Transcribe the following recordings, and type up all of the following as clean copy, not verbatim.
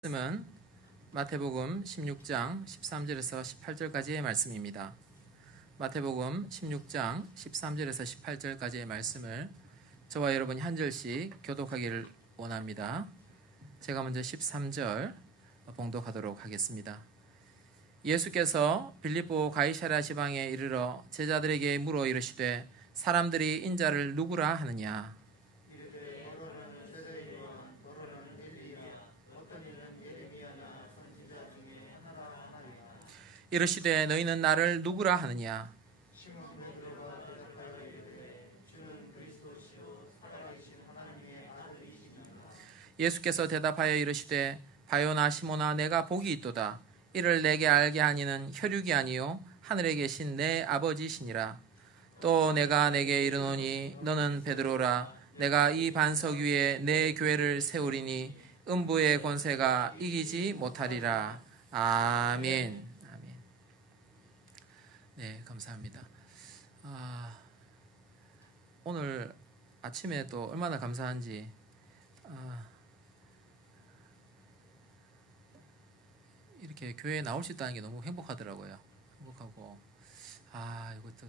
말씀은 마태복음 16장 13절에서 18절까지의 말씀입니다. 마태복음 16장 13절에서 18절까지의 말씀을 저와 여러분이 한 절씩 교독하기를 원합니다. 제가 먼저 13절 봉독하도록 하겠습니다. 예수께서 빌립보 가이사랴 지방에 이르러 제자들에게 물어 이르시되 사람들이 인자를 누구라 하느냐? 이르시되 너희는 나를 누구라 하느냐? 예수께서 대답하여 이르시되 바요나 시모나 내가 복이 있도다. 이를 내게 알게 하니는 혈육이 아니요 하늘에 계신 내 아버지시니라. 또 내가 내게 이르노니 너는 베드로라. 내가 이 반석 위에 내 교회를 세우리니 음부의 권세가 이기지 못하리라. 아멘. 네, 감사합니다. 오늘 아침에 또 얼마나 감사한지 이렇게 교회에 나올 수 있다는 게 너무 행복하더라고요. 행복하고 이것도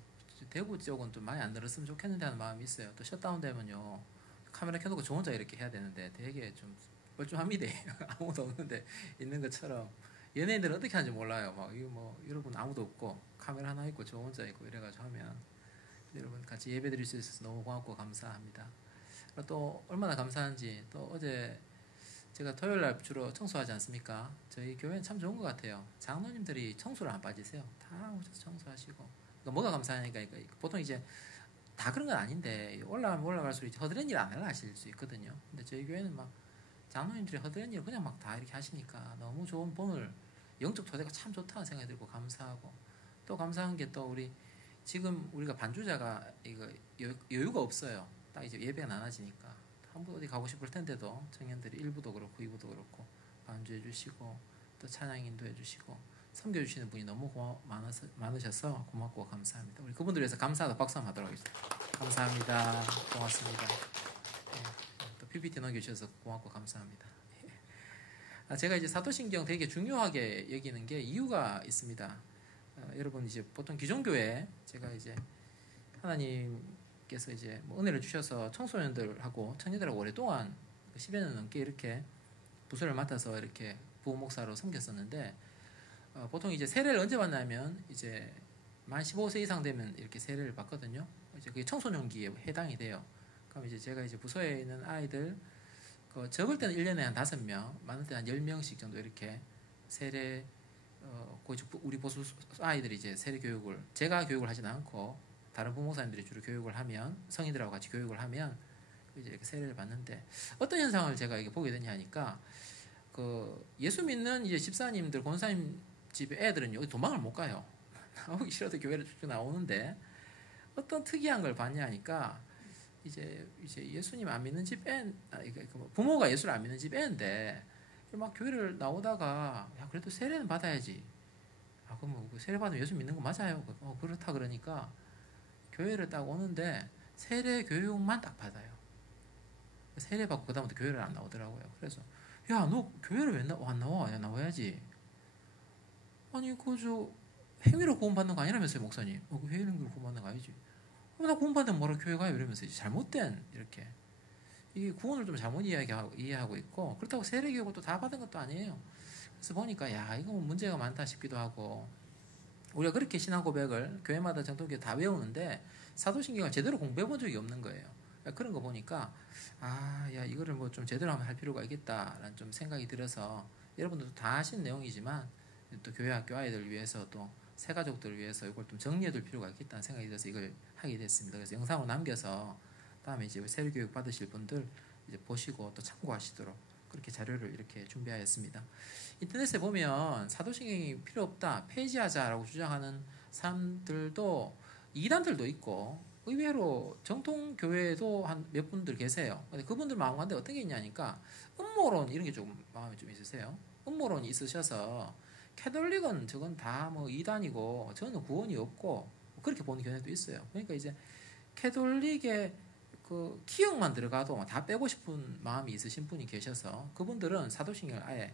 대구 쪽은 좀 많이 안 늘었으면 좋겠는데 하는 마음이 있어요. 또 셧다운 되면요 카메라 켜놓고 저 혼자 이렇게 해야 되는데 되게 좀 뻘쭘합니다. 아무도 없는데 있는 것처럼 연예인들은 어떻게 하는지 몰라요. 막 이거 뭐 여러분 아무도 없고 카메라 하나 있고 저 혼자 있고 이래가지고 하면 여러분 같이 예배 드릴 수 있어서 너무 고맙고 감사합니다. 또 얼마나 감사한지 또 어제 제가 토요일날 주로 청소하지 않습니까? 저희 교회는 참 좋은 것 같아요. 장로님들이 청소를 안 빠지세요. 다 오셔서 청소하시고. 그러니까 뭐가 감사하니까 보통 이제 다 그런 건 아닌데 올라가면 올라갈수록 허드렛 일 안 하실 수 있거든요. 근데 저희 교회는 막 장로님들이 허드렛 일 그냥 막 다 이렇게 하시니까 너무 좋은 본을 영적 토대가 참 좋다는 생각이 들고 감사하고 또 감사한 게 또 지금 우리가 반주자가 이거 여유가 없어요. 딱 이제 예배가 나눠지니까 한번 어디 가고 싶을 텐데도 청년들이 1부도 그렇고 2부도 그렇고 반주해 주시고 또 찬양 인도해 주시고 섬겨주시는 분이 너무 많으셔서 고맙고 감사합니다. 우리 그분들 위해서 감사하다 박수 한번 하도록 하겠습니다. 감사합니다. 고맙습니다. 네, 또 PPT 넘겨주셔서 고맙고 감사합니다. 제가 이제 사도신경 되게 중요하게 여기는 게 이유가 있습니다. 여러분 이제 보통 기존교회 제가 이제 하나님께서 이제 은혜를 주셔서 청소년들하고 청년들하고 오랫동안 10여 년 넘게 이렇게 부서를 맡아서 이렇게 부목사로 섬겼었는데 보통 이제 세례를 언제 받냐면 이제 만 15세 이상 되면 이렇게 세례를 받거든요. 이제 그게 청소년기에 해당이 돼요. 그럼 이제 제가 이제 부서에 있는 아이들 적을 때는 1년에 한 5명, 많을 때 한 10명씩 정도 이렇게 세례 우리 보수 아이들이 이제 세례 교육을 제가 교육을 하진 않고 다른 부목사님들이 주로 교육을 하면 성인들하고 같이 교육을 하면 이제 이렇게 세례를 받는데 어떤 현상을 제가 이게 보게 되냐 하니까 예수 믿는 이제 집사님들 권사님 집에 애들은 여기 도망을 못 가요. 나오기 싫어도 교회를 쭉 나오는데 어떤 특이한 걸 봤냐 하니까 이제 예수님 안 믿는 집 애, 부모가 예수를 안 믿는 집 애인데 막 교회를 나오다가 야 그래도 세례는 받아야지. 그럼 세례 받으면 예수 믿는 거 맞아요. 그렇다 그러니까 교회를 딱 오는데 세례 교육만 딱 받아요. 세례 받고 그다음부터 교회를 안 나오더라고요. 그래서 야 너 교회를 왜 안 나와? 야 나와야지. 아니 행위로 구원받는 거 아니라면서요 목사님. 행위로 구원받는 거 아니지. 나 구원받으면 뭐라 교회 가요? 이러면서 잘못된 이렇게 이 구원을 좀 잘못 이해하고 있고 그렇다고 세례 교육을 또 다 받은 것도 아니에요. 그래서 보니까 이거 문제가 많다 싶기도 하고 우리가 그렇게 신앙 고백을 교회마다 정통교회 다 외우는데 사도신경을 제대로 공부해 본 적이 없는 거예요. 그런 거 보니까 이거를 뭐 좀 제대로 할 필요가 있겠다라는 좀 생각이 들어서 여러분들도 다 아시는 내용이지만 또 교회 학교 아이들 위해서 또 새 가족들을 위해서 이걸 좀 정리해둘 필요가 있겠다는 생각이 들어서 이걸 하게 됐습니다. 그래서 영상으로 남겨서 다음에 이제 세례 교육 받으실 분들 이제 보시고 또 참고하시도록 그렇게 자료를 이렇게 준비하였습니다. 인터넷에 보면 사도신경이 필요 없다, 폐지하자라고 주장하는 사람들도 이단들도 있고 의외로 정통 교회에도 한 몇 분들 계세요. 근데 그분들 마음 가운데 어떤 게 있냐니까 음모론 이런 게 좀 마음에 좀 있으세요. 음모론이 있으셔서 캐톨릭은 저건 다 뭐 이단이고 저는 구원이 없고 그렇게 보는 견해도 있어요. 그러니까 이제 캐톨릭의 기억만 들어가도 다 빼고 싶은 마음이 있으신 분이 계셔서 그분들은 사도신경을 아예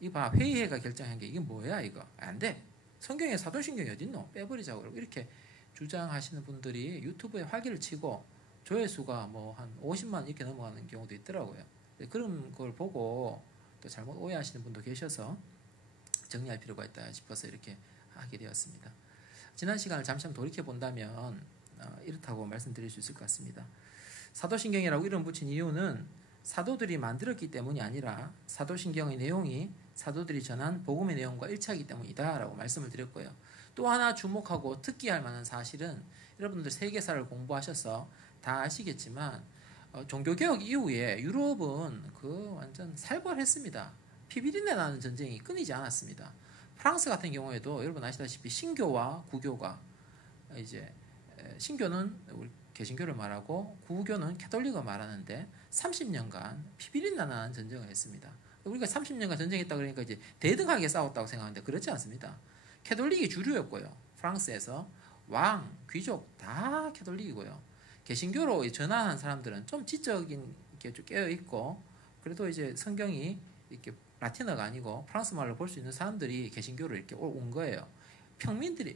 이봐 회의회가 결정한 게 이게 뭐야 이거 안 돼. 성경에 사도신경이 어딨노? 빼버리자고 이렇게 주장하시는 분들이 유튜브에 활기를 치고 조회수가 뭐 한 50만 이렇게 넘어가는 경우도 있더라고요. 그런 걸 보고 또 잘못 오해하시는 분도 계셔서 정리할 필요가 있다 싶어서 이렇게 하게 되었습니다. 지난 시간을 잠시 한번 돌이켜 본다면 이렇다고 말씀드릴 수 있을 것 같습니다. 사도신경이라고 이름 붙인 이유는 사도들이 만들었기 때문이 아니라 사도신경의 내용이 사도들이 전한 복음의 내용과 일치하기 때문이다 라고 말씀을 드렸고요. 또 하나 주목하고 특기할 만한 사실은 여러분들 세계사를 공부하셔서 다 아시겠지만 종교개혁 이후에 유럽은 완전 살벌했습니다. 피비린내 나는 전쟁이 끊이지 않았습니다. 프랑스 같은 경우에도 여러분 아시다시피 신교와 구교가 이제 신교는 우리 개신교를 말하고 구교는 캐톨릭을 말하는데 30년간 피비린내 나는 전쟁을 했습니다. 우리가 30년간 전쟁했다 그러니까 이제 대등하게 싸웠다고 생각하는데 그렇지 않습니다. 캐톨릭이 주류였고요. 프랑스에서 왕, 귀족 다 캐톨릭이고요. 개신교로 전환한 사람들은 좀 지적인 게 좀 깨어 있고 그래도 이제 성경이 이렇게 라틴어가 아니고 프랑스 말로 볼 수 있는 사람들이 개신교로 이렇게 온 거예요. 평민들이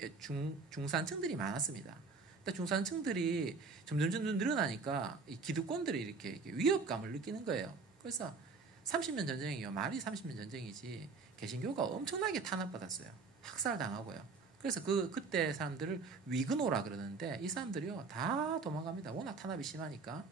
중산층들이 많았습니다. 근데 중산층들이 점점 늘어나니까 이 기득권들이 이렇게 위협감을 느끼는 거예요. 그래서 30년 전쟁이요. 말이 30년 전쟁이지 개신교가 엄청나게 탄압받았어요. 학살당하고요. 그래서 그때 사람들을 위그노라 그러는데 이 사람들이요 다 도망갑니다. 워낙 탄압이 심하니까.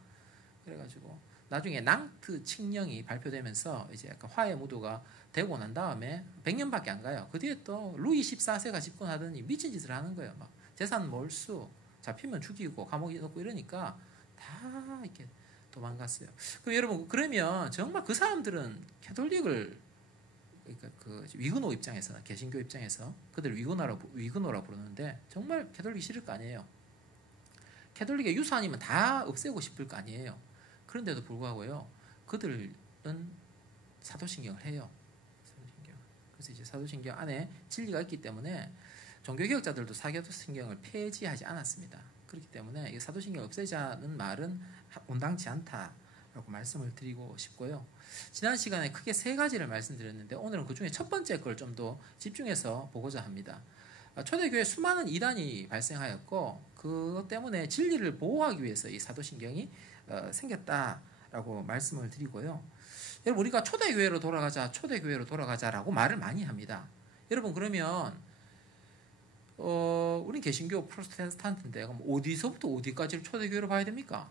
그래가지고 나중에 낭트 칙령이 발표되면서 이제 약간 화해 무도가 되고 난 다음에 100년밖에 안 가요. 그 뒤에 또 루이 14세가 집권하더니 미친 짓을 하는 거예요. 막 재산 몰수, 잡히면 죽이고 감옥에 넣고 이러니까 다 이렇게 도망갔어요. 그럼 여러분 그러면 정말 그 사람들은 캐톨릭을 그러니까 위그노 입장에서는 개신교 입장에서 그들 위그노라 부르는데 정말 캐톨릭이 싫을 거 아니에요. 캐톨릭의 유산이면 다 없애고 싶을 거 아니에요. 그런데도 불구하고요, 그들은 사도신경을 해요. 사도신경. 그래서 이제 사도신경 안에 진리가 있기 때문에 종교개혁자들도 사도신경을 폐지하지 않았습니다. 그렇기 때문에 이 사도신경 없애자는 말은 온당치 않다라고 말씀을 드리고 싶고요. 지난 시간에 크게 세 가지를 말씀드렸는데 오늘은 그 중에 첫 번째 걸 좀 더 집중해서 보고자 합니다. 초대교회에 수많은 이단이 발생하였고 그것 때문에 진리를 보호하기 위해서 이 사도신경이 생겼다라고 말씀을 드리고요. 여러분 우리가 초대교회로 돌아가자라고 말을 많이 합니다. 여러분 그러면 우린 개신교 프로테스탄트인데 그럼 어디서부터 어디까지를 초대교회로 봐야 됩니까?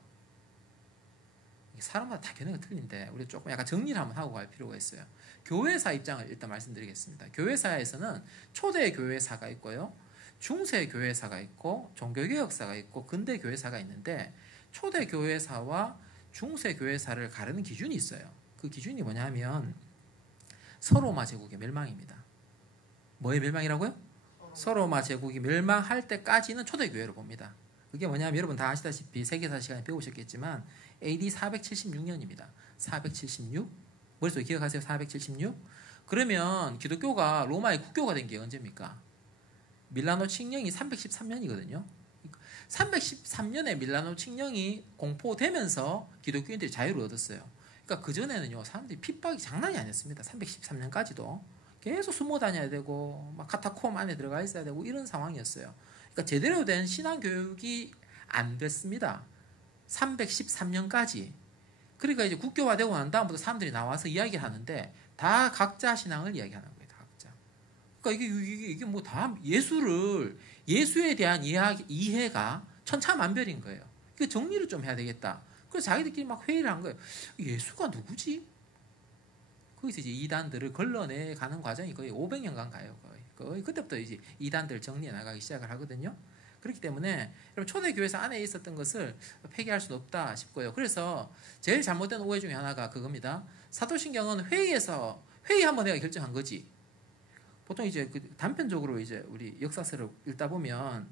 사람마다 다 견해가 틀린데 우리 조금 약간 정리를 한번 하고 갈 필요가 있어요. 교회사 입장을 일단 말씀드리겠습니다. 교회사에서는 초대교회사가 있고요. 중세교회사가 있고 종교개혁사가 있고 근대교회사가 있는데 초대교회사와 중세교회사를 가르는 기준이 있어요. 그 기준이 뭐냐면 서로마 제국의 멸망입니다. 뭐의 멸망이라고요? 서로마 제국이 멸망할 때까지는 초대교회로 봅니다. 그게 뭐냐면 여러분 다 아시다시피 세계사 시간에 배우셨겠지만 AD 476년입니다. 476? 머릿속에 기억하세요? 476? 그러면 기독교가 로마의 국교가 된 게 언제입니까? 밀라노 칙령이 313년이거든요. 313년에 밀라노 칙령이 공포되면서 기독교인들이 자유를 얻었어요. 그러니까 그전에는요, 사람들이 핍박이 장난이 아니었습니다. 313년까지도. 계속 숨어 다녀야 되고, 막 카타콤 안에 들어가 있어야 되고, 이런 상황이었어요. 그러니까 제대로 된 신앙교육이 안 됐습니다. 313년까지. 그러니까 이제 국교화되고 난 다음부터 사람들이 나와서 이야기를 하는데, 다 각자 신앙을 이야기하는 거예요, 다 각자. 그러니까 이게 뭐 다 예수에 대한 이해가 천차만별인 거예요. 그 정리를 좀 해야 되겠다. 그래서 자기들끼리 막 회의를 한 거예요. 예수가 누구지? 거기서 이제 이단들을 걸러내 가는 과정이 거의 500년간 가요. 거의 그때부터 이제 이단들 정리해 나가기 시작을 하거든요. 그렇기 때문에 여러분 초대교회사 안에 있었던 것을 폐기할 수는 없다 싶고요. 그래서 제일 잘못된 오해 중에 하나가 그겁니다. 사도신경은 회의에서 회의 한번 해야 결정한 거지. 보통 이제 단편적으로 이제 우리 역사서를 읽다 보면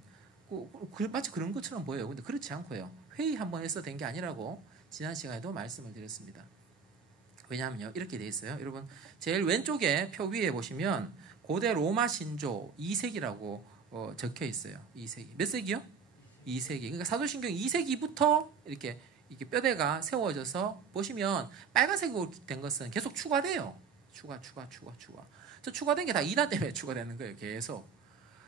마치 그런 것처럼 보여요. 근데 그렇지 않고요. 회의 한번 해서 된 게 아니라고 지난 시간에도 말씀을 드렸습니다. 왜냐하면요, 이렇게 돼 있어요. 여러분 제일 왼쪽에 표 위에 보시면 고대 로마 신조 2세기라고 적혀 있어요. 2세기. 몇 세기요? 2세기. 그러니까 사도신경 2세기부터 이렇게 뼈대가 세워져서 보시면 빨간색으로 된 것은 계속 추가돼요. 저 추가된 게 다 이단 때문에 추가되는 거예요. 계속.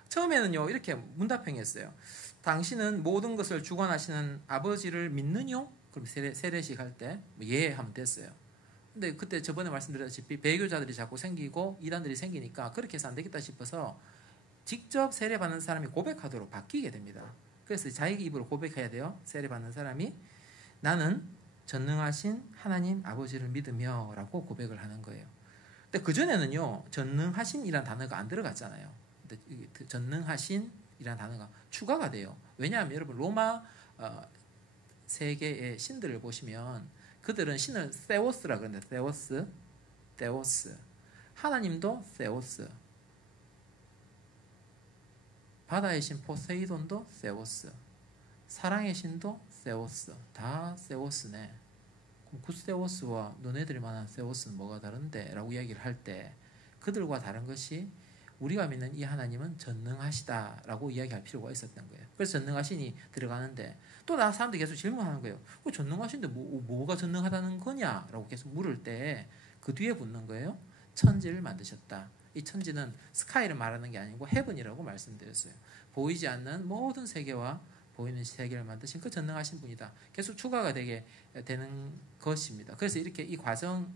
처음에는요 이렇게 문답형이었어요. 당신은 모든 것을 주관하시는 아버지를 믿느뇨? 그럼 세례식 할 때 예 하면 됐어요. 근데 그때 저번에 말씀드렸다시피 배교자들이 자꾸 생기고 이단들이 생기니까 그렇게 해서 안 되겠다 싶어서 직접 세례 받는 사람이 고백하도록 바뀌게 됩니다. 그래서 자기 입으로 고백해야 돼요. 세례 받는 사람이 나는 전능하신 하나님 아버지를 믿으며 라고 고백을 하는 거예요. 근데 그전에는요 전능하신이란 단어가 안 들어갔잖아요. 근데 전능하신이란 단어가 추가가 돼요. 왜냐하면 여러분 로마 세계의 신들을 보시면 그들은 신을 세오스라 그러는데 세오스 하나님도 세오스, 바다의 신 포세이돈도 세오스, 사랑의 신도 세오스, 다 세오스네. 그럼 그 세오스와 너네들이 말하는 세오스는 뭐가 다른데? 라고 이야기를 할 때 그들과 다른 것이 우리가 믿는 이 하나님은 전능하시다라고 이야기할 필요가 있었던 거예요. 그래서 전능하신이 들어가는데 또 사람들이 계속 질문하는 거예요. 전능하신데 뭐가 전능하다는 거냐? 라고 계속 물을 때 그 뒤에 붙는 거예요. 천지를 만드셨다. 이 천지는 스카이를 말하는 게 아니고 헤븐이라고 말씀드렸어요. 보이지 않는 모든 세계와 보이는 세계를 만드신 그 전능하신 분이다. 계속 추가가 되는 것입니다. 그래서 이렇게 이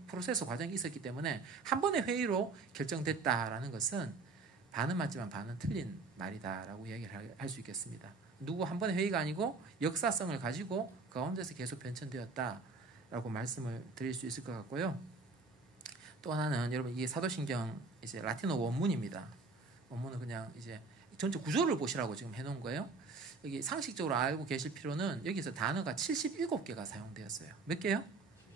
프로세스 과정이 있었기 때문에 한 번의 회의로 결정됐다라는 것은 반은 맞지만 반은 틀린 말이다라고 이야기를 할 수 있겠습니다. 누구 한 번의 회의가 아니고 역사성을 가지고 가운데서 계속 변천되었다라고 말씀을 드릴 수 있을 것 같고요. 또 하나는 여러분 이게 사도신경 이제 라틴어 원문입니다. 원문은 그냥 이제 전체 구조를 보시라고 지금 해놓은 거예요. 여기 상식적으로 알고 계실 필요는 여기서 단어가 77개가 사용되었어요. 몇 개요?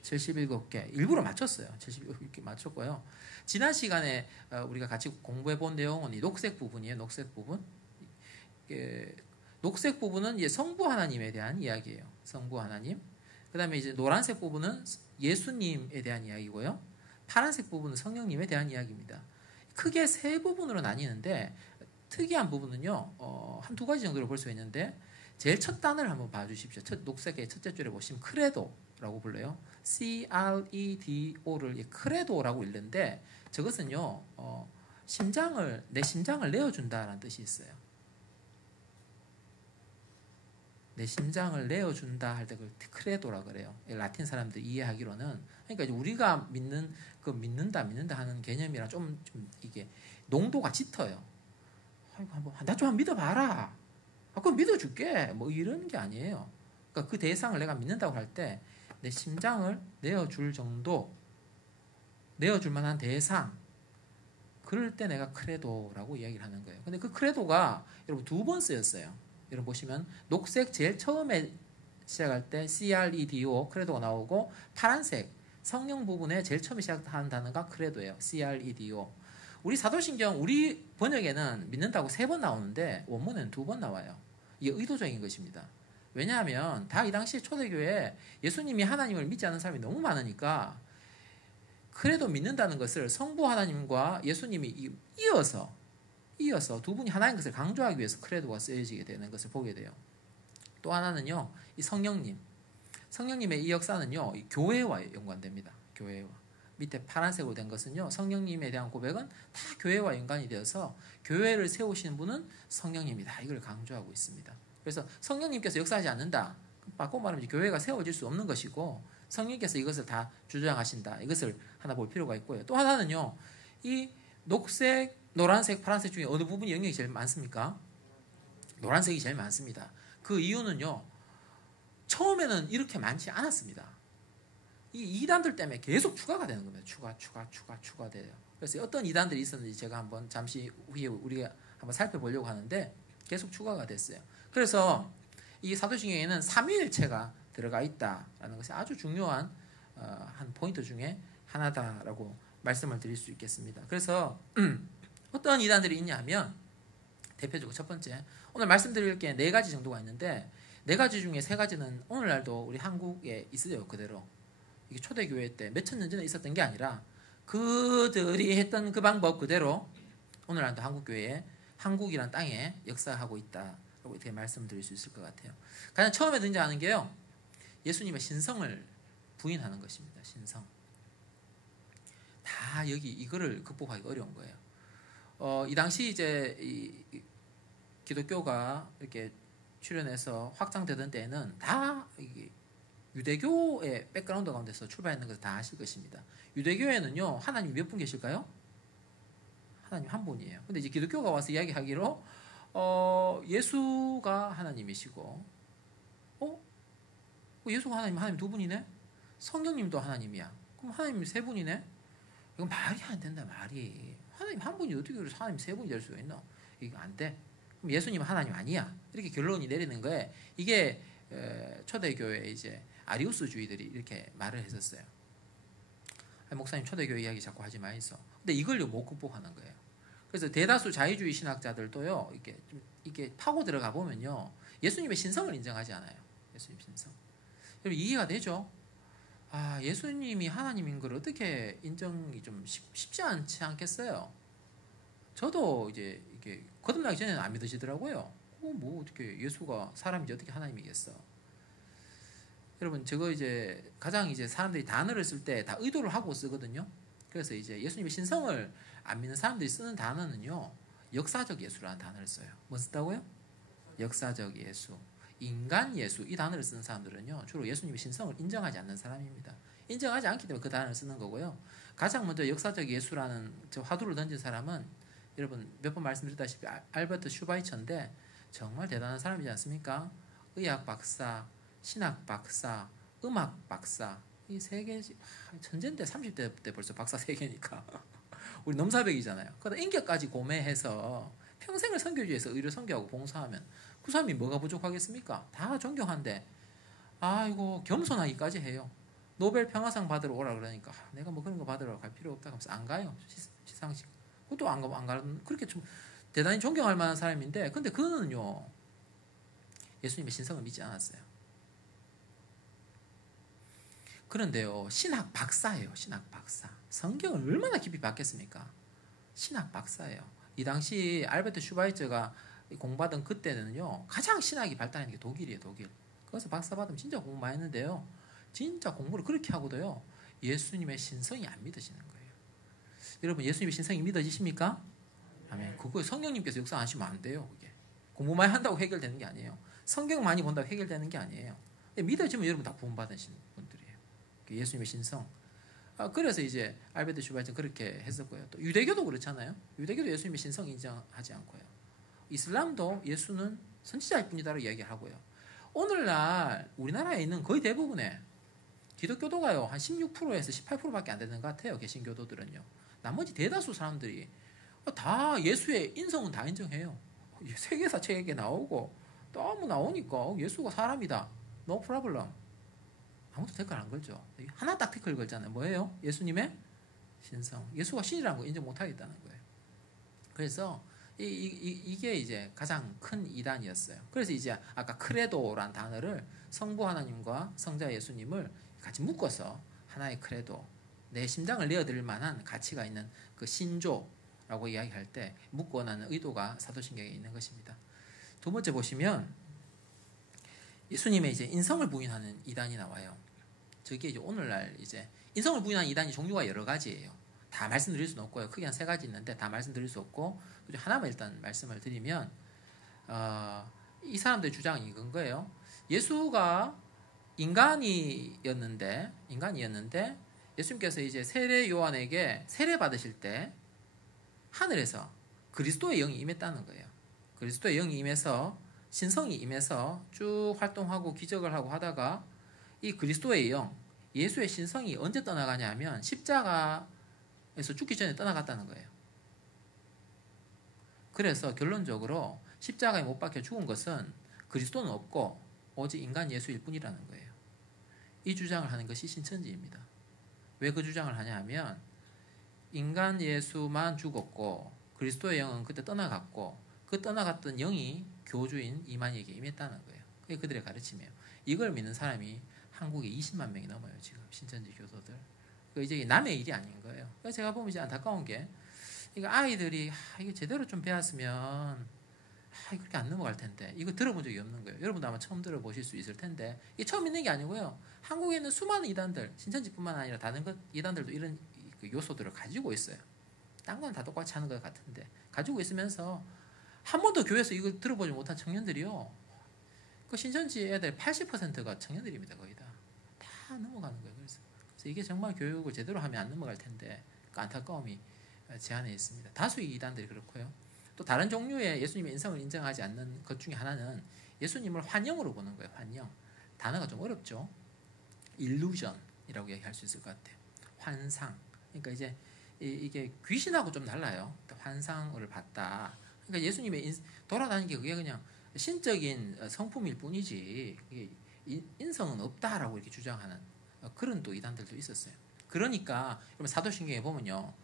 77개. 일부러 맞췄어요. 77개 맞췄고요. 지난 시간에 우리가 같이 공부해 본 내용은 이 녹색 부분이에요. 녹색 부분. 녹색 부분은 이제 성부 하나님에 대한 이야기예요. 성부 하나님. 그 다음에 이제 노란색 부분은 예수님에 대한 이야기고요. 파란색 부분은 성령님에 대한 이야기입니다. 크게 세 부분으로 나뉘는데 특이한 부분은요. 한 두 가지 정도로 볼 수 있는데 제일 첫 단어를 한번 봐주십시오. 녹색의 첫째 줄에 보시면 크레도라고 불러요. C-R-E-D-O를 크레도라고 읽는데 저것은요. 내 심장을 내어준다라는 뜻이 있어요. 내 심장을 내어준다 할 때 그걸 크레도라 그래요. 라틴 사람들 이해하기로는. 그러니까 우리가 믿는다 하는 개념이랑 좀 이게 농도가 짙어요. 나 좀 믿어봐라. 그럼 믿어줄게. 뭐 이런 게 아니에요. 그러니까 그 대상을 내가 믿는다고 할 때 내 심장을 내어줄 정도, 내어줄 만한 대상, 그럴 때 내가 크레도라고 이야기를 하는 거예요. 근데 그 크레도가 여러분 2번 쓰였어요. 여러분 보시면 녹색 제일 처음에 시작할 때 CREDO 크레도가 나오고 파란색 성령 부분에 제일 처음에 시작하는 단어가 크레도예요. CREDO. 우리 사도신경 우리 번역에는 믿는다고 3번 나오는데 원문에는 2번 나와요. 이게 의도적인 것입니다. 왜냐하면 다 이 당시 초대교회에 예수님이 하나님을 믿지 않는 사람이 너무 많으니까 크레도 믿는다는 것을 성부 하나님과 예수님이 이어서 두 분이 하나인 것을 강조하기 위해서 크레도가 쓰여지게 되는 것을 보게 돼요. 또 하나는요. 이 성령님의 이 역사는요. 이 교회와 연관됩니다. 교회와. 밑에 파란색으로 된 것은요. 성령님에 대한 고백은 다 교회와 연관이 되어서 교회를 세우시는 분은 성령님이다. 이걸 강조하고 있습니다. 그래서 성령님께서 역사하지 않는다. 바꿔 말하면 교회가 세워질 수 없는 것이고 성령께서 이것을 다 주장하신다. 이것을 하나 볼 필요가 있고요. 또 하나는요. 이 녹색, 노란색, 파란색 중에 어느 부분이 영역이 제일 많습니까? 노란색이 제일 많습니다. 그 이유는요. 처음에는 이렇게 많지 않았습니다. 이 이단들 때문에 계속 추가가 되는 겁니다. 추가돼요. 그래서 어떤 이단들이 있었는지 제가 한번 잠시 후에 우리가 한번 살펴보려고 하는데 계속 추가가 됐어요. 그래서 이 사도신경에는 삼위일체가 들어가 있다라는 것이 아주 중요한 한 포인트 중에 하나다라고 말씀을 드릴 수 있겠습니다. 그래서 어떤 이단들이 있냐면 대표적으로 첫 번째 오늘 말씀드릴 게 4가지 정도가 있는데 4가지 중에 3가지는 오늘날도 우리 한국에 있어요. 그대로. 이게 초대교회 때 몇천 년 전에 있었던 게 아니라 그들이 했던 그 방법 그대로 오늘날도 한국교회에 한국이란 땅에 역사하고 있다라고 이렇게 말씀드릴 수 있을 것 같아요. 가장 처음에 등장하는 게요. 예수님의 신성을 부인하는 것입니다. 신성. 다 여기 이거를 극복하기 어려운 거예요. 이 당시 이제 이 기독교가 이렇게 출현해서 확장되던 때에는 다 유대교의 백그라운드 가운데서 출발했는 것을 다 아실 것입니다. 유대교에는요, 하나님 몇 분 계실까요? 하나님 한 분이에요. 근데 이제 기독교가 와서 이야기하기로, 예수가 하나님이시고, 예수가 하나님 두 분이네? 성령님도 하나님이야. 그럼 하나님 세 분이네? 이건 말이 안 된다, 말이. 하나님 한 분이 어떻게 그래서 하나님 세 분이 될 수가 있나? 이거 안 돼. 그럼 예수님은 하나님 아니야. 이렇게 결론이 내리는 거에, 이게 초대교회 이제 아리우스주의들이 이렇게 말을 했었어요. 목사님 초대교회 이야기 자꾸 하지 마이소. 근데 이걸요 못 극복하는 거예요. 그래서 대다수 자유주의 신학자들도요, 이게 파고 들어가 보면요, 예수님의 신성을 인정하지 않아요. 예수님 신성. 여러분 이해가 되죠? 예수님이 하나님인 걸 어떻게 인정이 좀 쉽지 않지 않겠어요? 저도 이제 이게 거듭나기 전에는 안 믿으시더라고요. 뭐 어떻게 예수가 사람이지 어떻게 하나님이겠어? 여러분 저거 이제 가장 이제 사람들이 단어를 쓸 때 다 의도를 하고 쓰거든요. 그래서 이제 예수님의 신성을 안 믿는 사람들이 쓰는 단어는요, 역사적 예수라는 단어를 써요. 뭐 쓴다고요? 역사적 예수, 인간 예수, 이 단어를 쓰는 사람들은요 주로 예수님의 신성을 인정하지 않는 사람입니다. 인정하지 않기 때문에 그 단어를 쓰는 거고요. 가장 먼저 역사적 예수라는 저 화두를 던진 사람은 여러분 몇 번 말씀드렸다시피 알버트 슈바이처인데 정말 대단한 사람이지 않습니까? 의학 박사, 신학 박사, 음악 박사, 이 세 개 천재인데 30대 때 벌써 박사 3개니까 우리 넘사벽이잖아요. 그러다 인격까지 고매해서 평생을 선교지에서 의료 선교하고 봉사하면 그 사람이 뭐가 부족하겠습니까? 다 존경한데 이거 겸손하기까지 해요. 노벨 평화상 받으러 오라 그러니까 내가 뭐 그런 거 받으러 갈 필요 없다 하면서 안 가요. 시상식 그것도 안 가는, 그렇게 좀 대단히 존경할 만한 사람인데, 근데 그는요 예수님의 신성을 믿지 않았어요. 그런데요, 신학 박사예요. 신학 박사. 성경을 얼마나 깊이 봤겠습니까? 신학 박사예요. 이 당시 알베르트 슈바이처가 공부하던 그때는요, 가장 신학이 발달한 게 독일이에요. 독일. 거기서 박사 받으면 진짜 공부 많이 했는데요, 진짜 공부를 그렇게 하고도요 예수님의 신성이 안 믿어지는 거예요. 여러분 예수님의 신성이 믿어지십니까? 아멘. 그거 성령님께서 역사 안 하시면 안 돼요. 그게 공부 많이 한다고 해결되는 게 아니에요. 성경 많이 본다고 해결되는 게 아니에요. 믿어지면 여러분 다 구원받으신 분들이에요. 예수님의 신성. 그래서 이제 알베르트 슈바이처는 그렇게 했었고요. 또 유대교도 그렇잖아요. 유대교도 예수님의 신성 인정하지 않고요. 이슬람도 예수는 선지자일 뿐이다라고 이야기하고요. 오늘날 우리나라에 있는 거의 대부분의 기독교도가요 한 16%에서 18%밖에 안 되는 것 같아요. 개신교도들은요. 나머지 대다수 사람들이 다 예수의 인성은 다 인정해요. 세계사 책에 나오고 너무 나오니까 예수가 사람이다, no problem. 아무도 댓글 안 걸죠. 하나 딱 댓글 걸잖아요. 뭐예요? 예수님의 신성. 예수가 신이라는 거 인정 못 하겠다는 거예요. 그래서 이게 이제 가장 큰 이단이었어요. 그래서 이제 아까 크레도라는 단어를 성부 하나님과 성자 예수님을 같이 묶어서 하나의 크레도, 내 심장을 내어드릴 만한 가치가 있는 그 신조라고 이야기할 때 묶어나는 의도가 사도신경에 있는 것입니다. 두 번째 보시면 예수님의 이제 인성을 부인하는 이단이 나와요. 저게 이제 오늘날 이제 인성을 부인하는 이단이 종류가 여러 가지예요. 다 말씀드릴 수는 없고요. 크게 한 3가지 있는데 다 말씀드릴 수 없고, 그중 하나만 일단 말씀을 드리면, 이 사람들의 주장은 이건 거예요. 예수가 인간이었는데 예수님께서 이제 세례 요한에게 세례 받으실 때 하늘에서 그리스도의 영이 임했다는 거예요. 그리스도의 영이 임해서 신성이 임해서 쭉 활동하고 기적을 하고 하다가 이 그리스도의 영, 예수의 신성이 언제 떠나가냐면 십자가에서 죽기 전에 떠나갔다는 거예요. 그래서 결론적으로 십자가에 못 박혀 죽은 것은 그리스도는 없고 오직 인간 예수일 뿐이라는 거예요. 이 주장을 하는 것이 신천지입니다. 왜 그 주장을 하냐 하면 인간 예수만 죽었고 그리스도의 영은 그때 떠나갔고 그 떠나갔던 영이 교주인 이만희에게 임했다는 거예요. 그게 그들의 가르침이에요. 이걸 믿는 사람이 한국에 20만 명이 넘어요. 지금 신천지 교도들. 이제 남의 일이 아닌 거예요. 그래서 제가 보면 이제 안타까운 게 이거 아이들이 이거 제대로 좀 배웠으면 그렇게 안 넘어갈 텐데 이거 들어본 적이 없는 거예요. 여러분도 아마 처음 들어보실 수 있을 텐데 이게 처음 있는 게 아니고요. 한국에 있는 수많은 이단들, 신천지뿐만 아니라 다른 것 이단들도 이런 그 요소들을 가지고 있어요. 딴 건 다 똑같이 하는 것 같은데 가지고 있으면서 한 번도 교회에서 이걸 들어보지 못한 청년들이요. 그 신천지 애들 80%가 청년들입니다. 거의 다 넘어가는 거예요. 그래서 이게 정말 교육을 제대로 하면 안 넘어갈 텐데 그 안타까움이 제 안에 있습니다. 다수의 이단들이 그렇고요. 또 다른 종류의 예수님의 인성을 인정하지 않는 것 중에 하나는 예수님을 환영으로 보는 거예요. 환영. 단어가 좀 어렵죠. 일루전이라고 얘기할 수 있을 것 같아요. 환상. 그러니까 이제 이게 귀신하고 좀 달라요. 환상을 봤다. 그러니까 예수님의 돌아다니는 게 그게 그냥 신적인 성품일 뿐이지 인성은 없다라고 이렇게 주장하는 그런 또 이단들도 있었어요. 그러니까 사도신경에 보면요,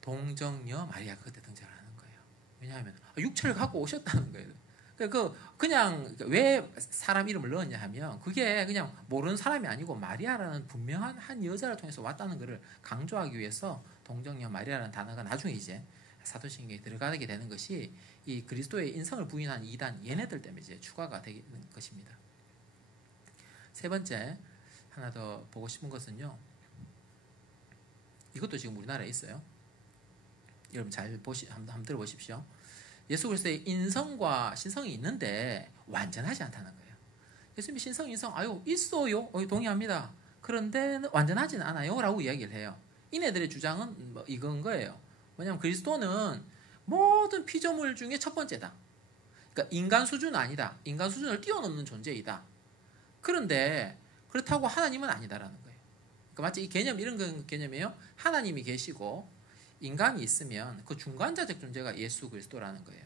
동정녀 마리아가 그때 등장을 하는 거예요. 왜냐하면 육체를 갖고 오셨다는 거예요. 그냥 왜 사람 이름을 넣었냐 하면 그게 그냥 모르는 사람이 아니고 마리아라는 분명한 한 여자를 통해서 왔다는 것을 강조하기 위해서 동정녀 마리아라는 단어가 나중에 이제 사도신경에 들어가게 되는 것이 이 그리스도의 인성을 부인한 이단 얘네들 때문에 이제 추가가 되는 것입니다. 세 번째 하나 더 보고 싶은 것은요, 이것도 지금 우리나라에 있어요. 여러분 잘 한번 들어보십시오. 예수 그리스도의 인성과 신성이 있는데 완전하지 않다는 거예요. 예수님이 신성, 인성 있어요. 동의합니다. 그런데 완전하지는 않아요 라고 이야기를 해요. 이네들의 주장은 이건 거예요. 왜냐하면 그리스도는 모든 피조물 중에 첫 번째다. 그러니까 인간 수준은 아니다. 인간 수준을 뛰어넘는 존재이다. 그런데 그렇다고 하나님은 아니다라는 거예요. 그러니까 마치 이 개념 이런 개념이에요. 하나님이 계시고 인간이 있으면 그 중간자적 존재가 예수 그리스도라는 거예요.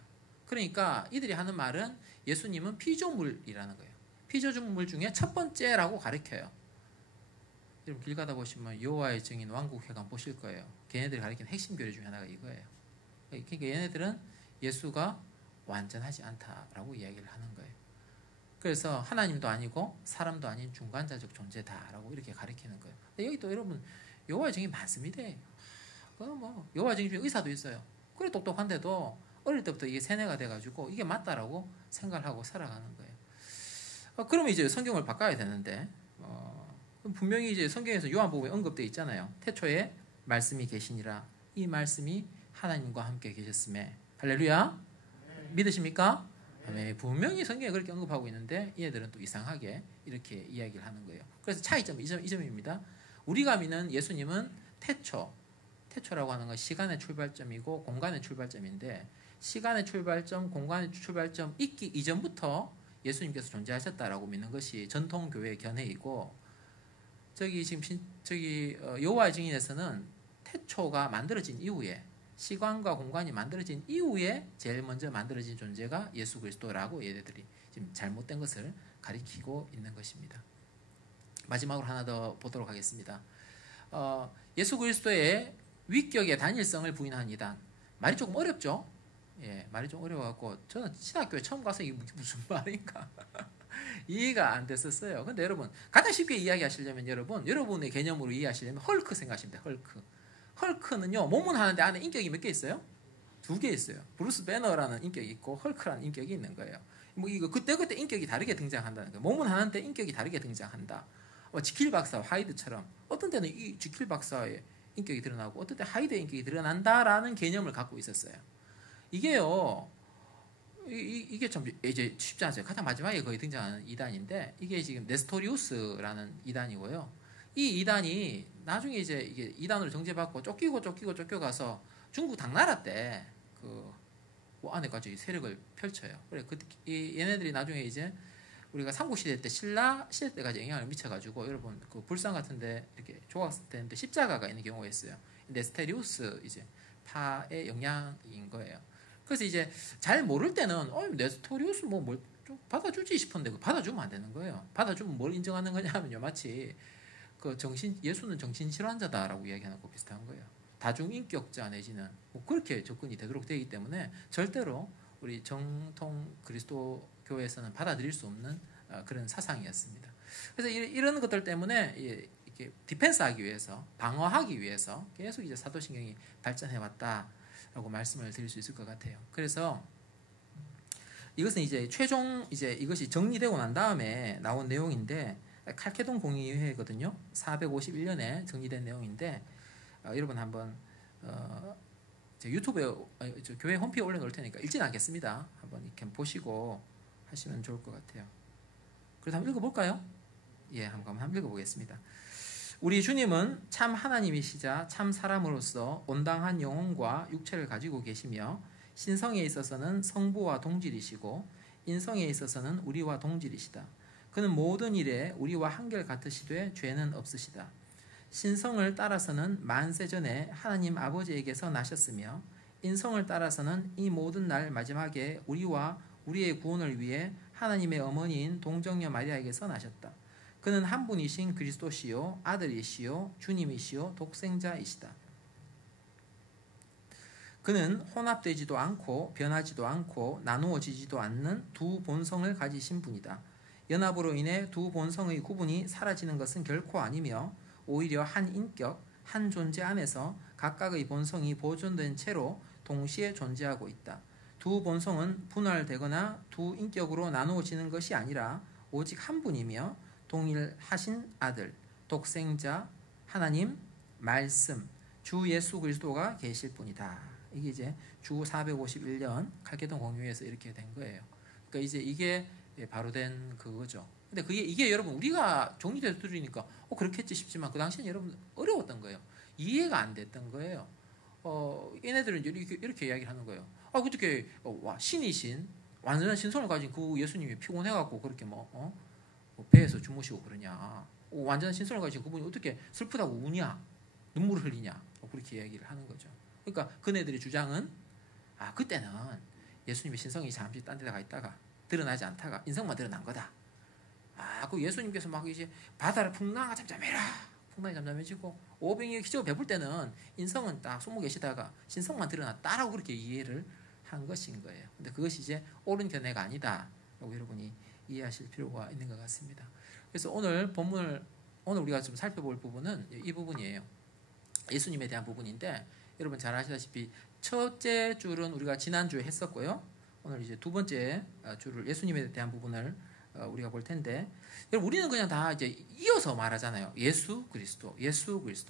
그러니까 이들이 하는 말은 예수님은 피조물이라는 거예요. 피조물 중에 첫 번째라고 가르쳐요. 여러분 길 가다 보시면 여호와의 증인 왕국회관 보실 거예요. 걔네들이 가르치는 핵심 교리 중에 하나가 이거예요. 그러니까 얘네들은 예수가 완전하지 않다라고 이야기를 하는 거예요. 그래서 하나님도 아니고 사람도 아닌 중간자적 존재다라고 이렇게 가르치는 거예요. 근데 여기 또 여러분 여호와의 증인 많습니다. 여호와의 증인 중에 의사도 있어요. 그래 똑똑한데도 어릴 때부터 이게 세뇌가 돼가지고 이게 맞다라고 생각을 하고 살아가는 거예요. 그러면 이제 성경을 바꿔야 되는데 분명히 이제 성경에서 요한복음에 언급되어 있잖아요. 태초에 말씀이 계시니라. 이 말씀이 하나님과 함께 계셨음에 할렐루야. 믿으십니까? 네, 분명히 성경에 그렇게 언급하고 있는데 얘들은 또 이상하게 이렇게 이야기를 하는 거예요. 그래서 차이점은 이 점입니다. 우리가 믿는 예수님은 태초라고 하는 건 시간의 출발점이고 공간의 출발점인데 시간의 출발점, 공간의 출발점 있기 이전부터 예수님께서 존재하셨다라고 믿는 것이 전통 교회의 견해이고 여호와의 증인에서는 태초가 만들어진 이후에 시간과 공간이 만들어진 이후에 제일 먼저 만들어진 존재가 예수 그리스도라고 얘네들이 지금 잘못된 것을 가리키고 있는 것입니다. 마지막으로 하나 더 보도록 하겠습니다. 예수 그리스도의 위격의 단일성을 부인한 이단. 말이 조금 어렵죠? 예, 말이 좀 어려워갖고 저는 신학교에 처음 가서 이게 무슨 말인가 이해가 안 됐었어요. 근데 여러분 가장 쉽게 이야기하시려면 여러분의 개념으로 이해하시려면 헐크 생각하시면 돼요. 헐크는요 몸은 하는데 안에 인격이 몇 개 있어요? 2개 있어요. 브루스 배너라는 인격이 있고 헐크라는 인격이 있는 거예요. 이거 그때 인격이 다르게 등장한다는 거예요. 몸은 하는데 인격이 다르게 등장한다. 지킬 박사 하이드처럼 어떤 때는 이 지킬 박사의 인격이 드러나고 어떤 때 하이드의 인격이 드러난다라는 개념을 갖고 있었어요. 이게요. 이게 참 이제 쉽지 않아요. 가장 마지막에 거의 등장하는 이단인데 이게 지금 네스토리우스라는 이단이고요. 이 이단이 나중에 이제 이게 이단으로 정죄받고 쫓겨가서 중국 당나라 때 그 안에까지 세력을 펼쳐요. 그래 얘네들이 나중에 이제 우리가 삼국시대 때 신라 시대 때까지 영향을 미쳐가지고 여러분 그 불상 같은데 이렇게 조각되는데 십자가가 있는 경우가 있어요. 네스테리우스 이제 파의 영향인 거예요. 그래서 이제 잘 모를 때는 네스토리우스 뭘 좀 받아주지 싶은데 받아주면 안 되는 거예요. 받아주면 뭘 인정하는 거냐면요, 마치 예수는 정신질환자다라고 이야기하는 거 비슷한 거예요. 다중인격자 내지는 그렇게 접근이 되도록 되기 때문에 절대로 우리 정통 그리스도 교회에서는 받아들일 수 없는 그런 사상이었습니다. 그래서 이런 것들 때문에 이렇게 디펜스하기 위해서, 방어하기 위해서 계속 이제 사도신경이 발전해 왔다라고 말씀을 드릴 수 있을 것 같아요. 그래서 이것은 이제 최종 이것이 정리되고 난 다음에 나온 내용인데 칼케돈 공의회거든요. 451년에 정리된 내용인데 여러분 한번 제 유튜브에 저 교회 홈페이지에 올려놓을 테니까 읽지는 않겠습니다. 한번 이렇게 보시고 하시면 좋을 것 같아요. 그래서 한번 읽어볼까요? 예, 한번 읽어보겠습니다. 우리 주님은 참 하나님이시자 참 사람으로서 온당한 영혼과 육체를 가지고 계시며 신성에 있어서는 성부와 동질이시고 인성에 있어서는 우리와 동질이시다. 그는 모든 일에 우리와 한결 같으시되 죄는 없으시다. 신성을 따라서는 만세 전에 하나님 아버지에게서 나셨으며 인성을 따라서는 이 모든 날 마지막에 우리와 우리의 구원을 위해 하나님의 어머니인 동정녀 마리아에게서 나셨다. 그는 한 분이신 그리스도시요 아들이시요 주님이시요 독생자이시다. 그는 혼합되지도 않고 변하지도 않고 나누어지지도 않는 두 본성을 가지신 분이다. 연합으로 인해 두 본성의 구분이 사라지는 것은 결코 아니며 오히려 한 인격, 한 존재 안에서 각각의 본성이 보존된 채로 동시에 존재하고 있다. 두 본성은 분할되거나 두 인격으로 나누어지는 것이 아니라 오직 한 분이며 동일하신 아들, 독생자, 하나님, 말씀, 주 예수 그리스도가 계실 뿐이다. 이게 이제 주 451년 칼케돈 공유에서 이렇게 된 거예요. 그러니까 이제 이게 바로 된 그거죠. 근데 이게 여러분 우리가 종류대로 들으니까 그렇겠지 싶지만 그 당시에는 여러분 어려웠던 거예요. 이해가 안 됐던 거예요. 얘네들은 이렇게 이야기를 하는 거예요. 어떻게 신이신 완전한 신성을 가진 그 예수님이 피곤해갖고 그렇게 배에서 주무시고 그러냐. 완전한 신성을 가진 그분이 어떻게 슬프다고 우냐. 눈물을 흘리냐. 그렇게 이야기를 하는 거죠. 그러니까 그네들의 주장은 그때는 예수님의 신성이 잠시 딴 데다가 있다가 드러나지 않다가 인성만 드러난 거다. 그 예수님께서 막 이제 바다를 풍랑아 잠잠해라. 풍랑이 잠잠해지고 오병이의 기적을 베풀 때는 인성은 딱 숨어 계시다가 신성만 드러났다라고 그렇게 이해를 한 것인 거예요. 근데 그것이 이제 옳은 견해가 아니다. 라고 여러분이 이해하실 필요가 있는 것 같습니다. 그래서 오늘 우리가 좀 살펴볼 부분은 이 부분이에요. 예수님에 대한 부분인데 여러분 잘 아시다시피 첫째 줄은 우리가 지난주에 했었고요. 오늘 이제 두 번째 줄을 예수님에 대한 부분을 우리가 볼 텐데 여러분 우리는 그냥 다 이제 이어서 말하잖아요. 예수 그리스도.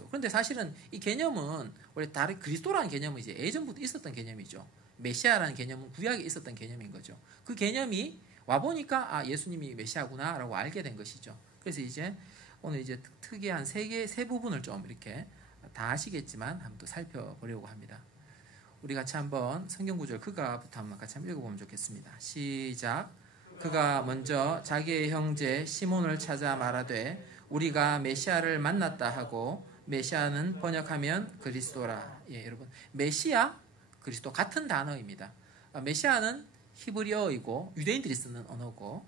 그런데 사실은 이 개념은 원래 다른 그리스도라는 개념은 이제 예전부터 있었던 개념이죠. 메시아라는 개념은 구약에 있었던 개념인 거죠. 그 개념이 와 보니까 예수님이 메시아구나라고 알게 된 것이죠. 그래서 이제 오늘 이제 특이한 세 부분을 좀 이렇게 다 아시겠지만 한번 또 살펴보려고 합니다. 우리 같이 한번 성경 구절 그가부터 한번 같이 한번 읽어보면 좋겠습니다. 시작. 그가 먼저 자기의 형제 시몬을 찾아 말하되 우리가 메시아를 만났다 하고 메시아는 번역하면 그리스도라. 예, 여러분 메시아 그리스도 같은 단어입니다. 메시아는 히브리어이고 유대인들이 쓰는 언어고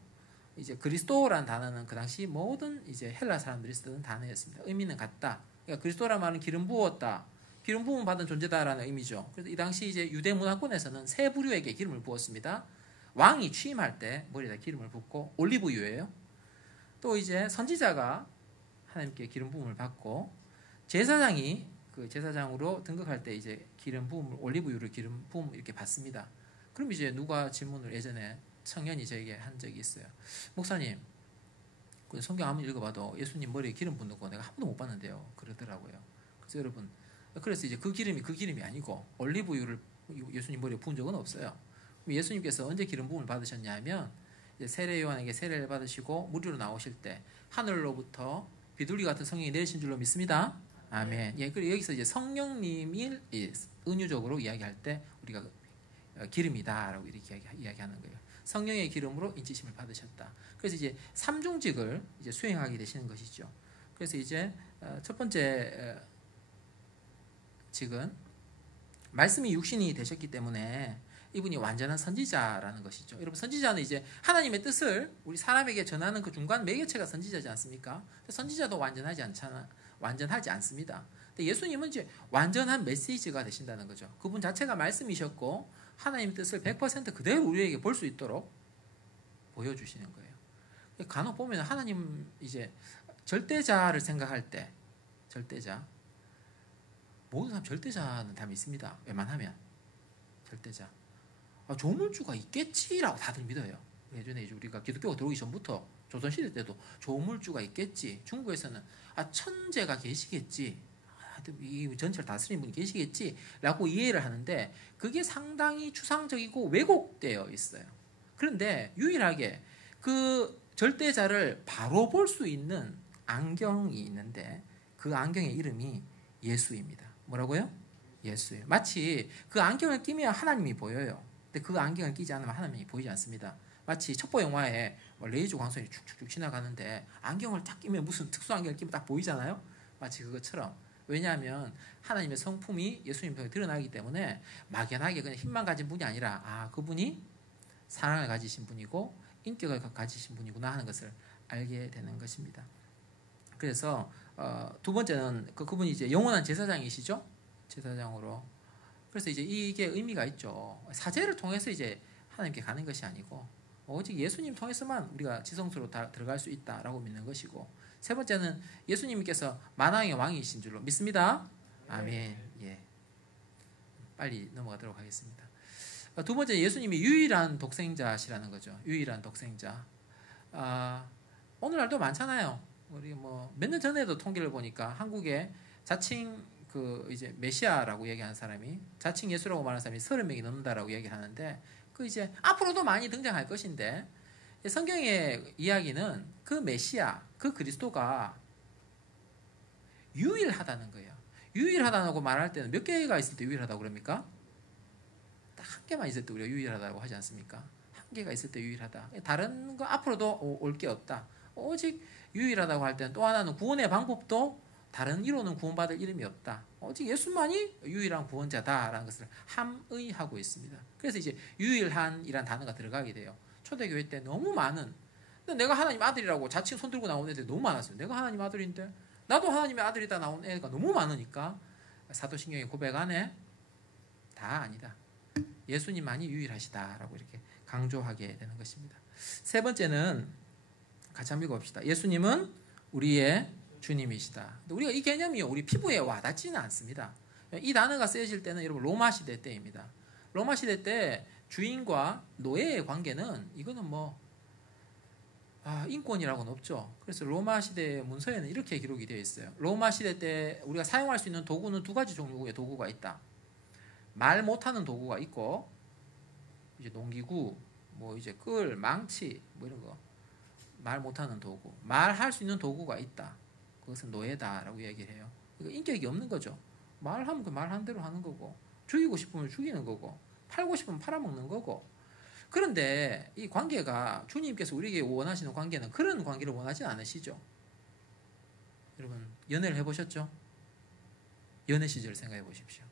이제 그리스도라는 단어는 그 당시 모든 이제 헬라 사람들이 쓰는 단어였습니다. 의미는 같다. 그러니까 그리스도란 말은 기름 부었다. 기름 부음 받은 존재다라는 의미죠. 그래서 이 당시 이제 유대 문화권에서는 세 부류에게 기름을 부었습니다. 왕이 취임할 때 머리에다 기름을 붓고 올리브유예요. 또 이제 선지자가 하나님께 기름 부음을 받고 제사장이 그 제사장으로 등극할 때 이제 기름 부음을 올리브유를 기름 부음 이렇게 받습니다. 그럼 이제 누가 질문을 예전에 청년이 저에게 한 적이 있어요. 목사님, 그 성경 아무리 읽어봐도 예수님 머리에 기름 붓는 거 내가 한 번도 못 봤는데요. 그러더라고요. 그래서 여러분, 그래서 이제 그 기름이 아니고 올리브유를 예수님 머리에 부은 적은 없어요. 예수님께서 언제 기름 부음을 받으셨냐면 이제 세례 요한에게 세례를 받으시고 무리로 나오실 때 하늘로부터 비둘기 같은 성령이 내리신 줄로 믿습니다. 아멘. 예, 그리고 여기서 이제 성령님이 은유적으로 이야기할 때 우리가 기름이다라고 이렇게 이야기하는 거예요. 성령의 기름으로 인치심을 받으셨다. 그래서 이제 삼중직을 이제 수행하게 되시는 것이죠. 그래서 이제 첫 번째 직은 말씀이 육신이 되셨기 때문에 이분이 완전한 선지자라는 것이죠. 여러분 선지자는 이제 하나님의 뜻을 우리 사람에게 전하는 그 중간 매개체가 선지자지 않습니까? 선지자도 완전하지 않습니다. 근데 예수님은 이제 완전한 메시지가 되신다는 거죠. 그분 자체가 말씀이셨고 하나님의 뜻을 100% 그대로 우리에게 볼 수 있도록 보여주시는 거예요. 간혹 보면 하나님 이제 절대자를 생각할 때 모든 사람 절대자는 다 믿습니다. 웬만하면 절대자. 조물주가 있겠지라고 다들 믿어요. 예전에 이제 우리가 기독교가 들어오기 전부터 조선시대 때도 조물주가 있겠지. 중국에서는 천재가 계시겠지. 이 전체를 다스리는 분이 계시겠지라고 이해를 하는데 그게 상당히 추상적이고 왜곡되어 있어요. 그런데 유일하게 그 절대자를 바로 볼 수 있는 안경이 있는데 그 안경의 이름이 예수입니다. 뭐라고요? 예수예요. 마치 그 안경을 끼면 하나님이 보여요. 근데 그 안경을 끼지 않으면 하나님이 보이지 않습니다. 마치 첩보 영화에 레이저 광선이 축축축 지나가는데 안경을 딱 끼면 무슨 특수 안경을 끼면 딱 보이잖아요. 마치 그것처럼. 왜냐하면 하나님의 성품이 예수님 편에 드러나기 때문에 막연하게 그냥 힘만 가진 분이 아니라 그분이 사랑을 가지신 분이고 인격을 가지신 분이구나 하는 것을 알게 되는 것입니다. 그래서 두 번째는 그분이 이제 영원한 제사장이시죠. 제사장으로. 그래서 이제 이게 의미가 있죠. 사제를 통해서 이제 하나님께 가는 것이 아니고 오직 예수님 통해서만 우리가 지성소로 들어갈 수 있다라고 믿는 것이고, 세 번째는 예수님께서 만왕의 왕이신 줄로 믿습니다. 아멘. 예. 빨리 넘어가도록 하겠습니다. 두 번째, 예수님이 유일한 독생자시라는 거죠. 유일한 독생자. 오늘날도 많잖아요. 우리 뭐 몇 년 전에도 통계를 보니까 한국에 자칭 이제 메시아라고 얘기하는 사람이, 자칭 예수라고 말하는 사람이 30명이 넘는다라고 얘기하는데, 이제 앞으로도 많이 등장할 것인데, 성경의 이야기는 그 메시아, 그 그리스도가 유일하다는 거예요. 유일하다고 말할 때는 몇 개가 있을 때 유일하다고 그럽니까? 딱 한 개만 있을 때 우리가 유일하다고 하지 않습니까? 한 개가 있을 때 유일하다. 다른 거 앞으로도 올 게 없다. 오직 유일하다고 할 때는 또 하나는 구원의 방법도 다른 이로는 구원받을 이름이 없다. 오직 예수만이 유일한 구원자다라는 것을 함의하고 있습니다. 그래서 이제 유일한이란 단어가 들어가게 돼요. 초대교회 때 너무 많은, 근데 내가 하나님 아들이라고 자칭 손 들고 나오는 애들이 너무 많았어요. 내가 하나님 아들인데 나도 하나님의 아들이다 나온 애가 너무 많으니까 사도신경의 고백 안에 다 아니다. 예수님만이 유일하시다라고 이렇게 강조하게 되는 것입니다. 세 번째는 같이 한번 읽어봅시다. 예수님은 우리의 주님이시다. 우리가 이 개념이 우리 피부에 와닿지는 않습니다. 이 단어가 쓰여질 때는 여러분 로마 시대 때입니다. 로마 시대 때 주인과 노예의 관계는 이거는 뭐 인권이라고는 없죠. 그래서 로마 시대 문서에는 이렇게 기록이 되어 있어요. 로마 시대 때 우리가 사용할 수 있는 도구는 두 가지 종류의 도구가 있다. 말 못하는 도구가 있고, 이제 농기구, 뭐 이제 끌, 망치, 뭐 이런 거. 말 못하는 도구. 말할 수 있는 도구가 있다. 그것은 노예다라고 얘기를 해요. 그러니까 인격이 없는 거죠. 말하면 그 말한 대로 하는 거고, 죽이고 싶으면 죽이는 거고, 팔고 싶으면 팔아먹는 거고. 그런데 이 관계가 주님께서 우리에게 원하시는 관계는 그런 관계를 원하지 않으시죠. 여러분 연애를 해보셨죠? 연애 시절을 생각해 보십시오.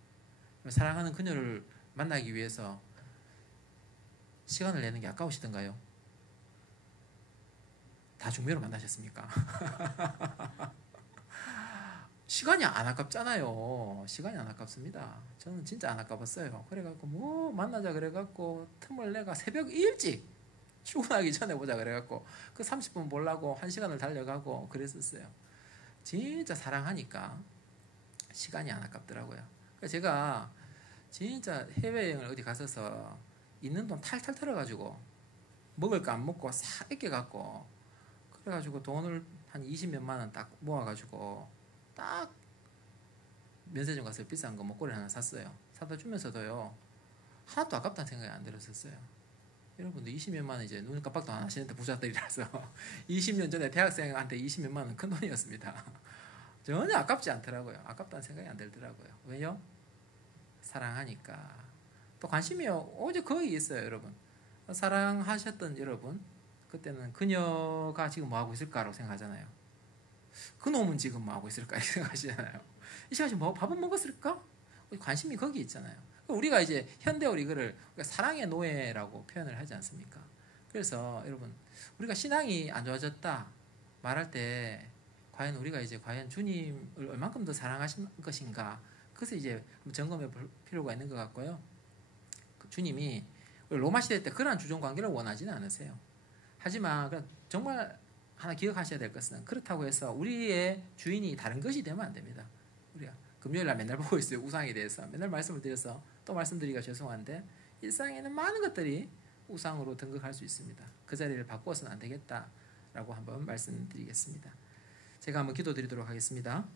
사랑하는 그녀를 만나기 위해서 시간을 내는 게 아까우시던가요? 다 중매로 만나셨습니까? 시간이 안 아깝잖아요. 시간이 안 아깝습니다. 저는 진짜 안 아까웠어요. 그래갖고 뭐 만나자 그래갖고 틈을 내가 새벽 일찍 출근하기 전에 보자 그래갖고 그 30분 보려고 1시간을 달려가고 그랬었어요. 진짜 사랑하니까 시간이 안 아깝더라고요. 그래서 제가 진짜 해외여행을 어디 갔어서 있는 돈 탈탈 털어가지고 먹을 거 안 먹고 싹 아껴갖고, 그래가지고 돈을 한 20몇만 원 딱 모아가지고 딱 면세점 가서 비싼 거 목걸이 하나 샀어요. 사다 주면서도요 하나도 아깝다는 생각이 안 들었었어요. 여러분들 20몇만 원 이제 눈 깜빡도 안 하시는데 부자들이라서 20년 전에 대학생한테 20몇만 원 큰 돈이었습니다. 전혀 아깝지 않더라고요. 아깝다는 생각이 안 들더라고요. 왜요? 사랑하니까. 또 관심이 오직 거기 있어요. 여러분 사랑하셨던 여러분, 그때는 그녀가 지금 뭐하고 있을까라고 생각하잖아요. 그놈은 지금 뭐하고 있을까 이렇게 생각하시잖아요. 이 시간에 뭐 밥은 먹었을까? 관심이 거기 있잖아요. 우리가 이제 현대어로 이거를 사랑의 노예라고 표현을 하지 않습니까? 그래서 여러분 우리가 신앙이 안 좋아졌다 말할 때 과연 우리가 이제 과연 주님을 얼만큼 더 사랑하신 것인가, 그것을 이제 점검해 볼 필요가 있는 것 같고요. 주님이 로마 시대 때 그러한 주종 관계를 원하지는 않으세요. 하지만 정말 하나 기억하셔야 될 것은, 그렇다고 해서 우리의 주인이 다른 것이 되면 안 됩니다. 우리가 금요일날 맨날 보고 있어요. 우상에 대해서 맨날 말씀을 드려서 또 말씀드리기가 죄송한데, 일상에는 많은 것들이 우상으로 등극할 수 있습니다. 그 자리를 바꾸어서는 안 되겠다라고 한번 말씀드리겠습니다. 제가 한번 기도드리도록 하겠습니다.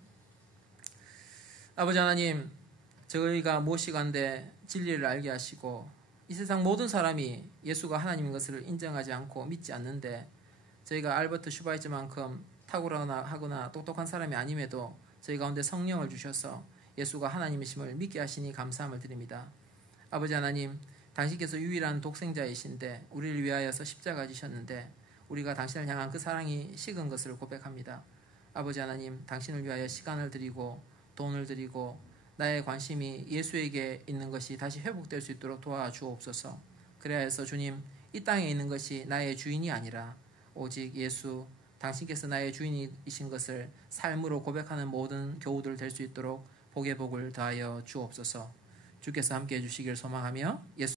아버지 하나님, 저희가 무엇이간데 진리를 알게 하시고 이 세상 모든 사람이 예수가 하나님인 것을 인정하지 않고 믿지 않는데 저희가 알버트 슈바이처만큼 탁월하거나 하거나 똑똑한 사람이 아님에도 저희 가운데 성령을 주셔서 예수가 하나님이심을 믿게 하시니 감사함을 드립니다. 아버지 하나님, 당신께서 유일한 독생자이신데 우리를 위하여서 십자가 지셨는데 우리가 당신을 향한 그 사랑이 식은 것을 고백합니다. 아버지 하나님, 당신을 위하여 시간을 드리고 돈을 드리고 나의 관심이 예수에게 있는 것이 다시 회복될 수 있도록 도와주옵소서. 그래야 해서 주님, 이 땅에 있는 것이 나의 주인이 아니라 오직 예수, 당신께서 나의 주인이신 것을 삶으로 고백하는 모든 교우들 될 수 있도록 복의 복을 더하여 주옵소서. 주께서 함께해 주시길 소망하며 예수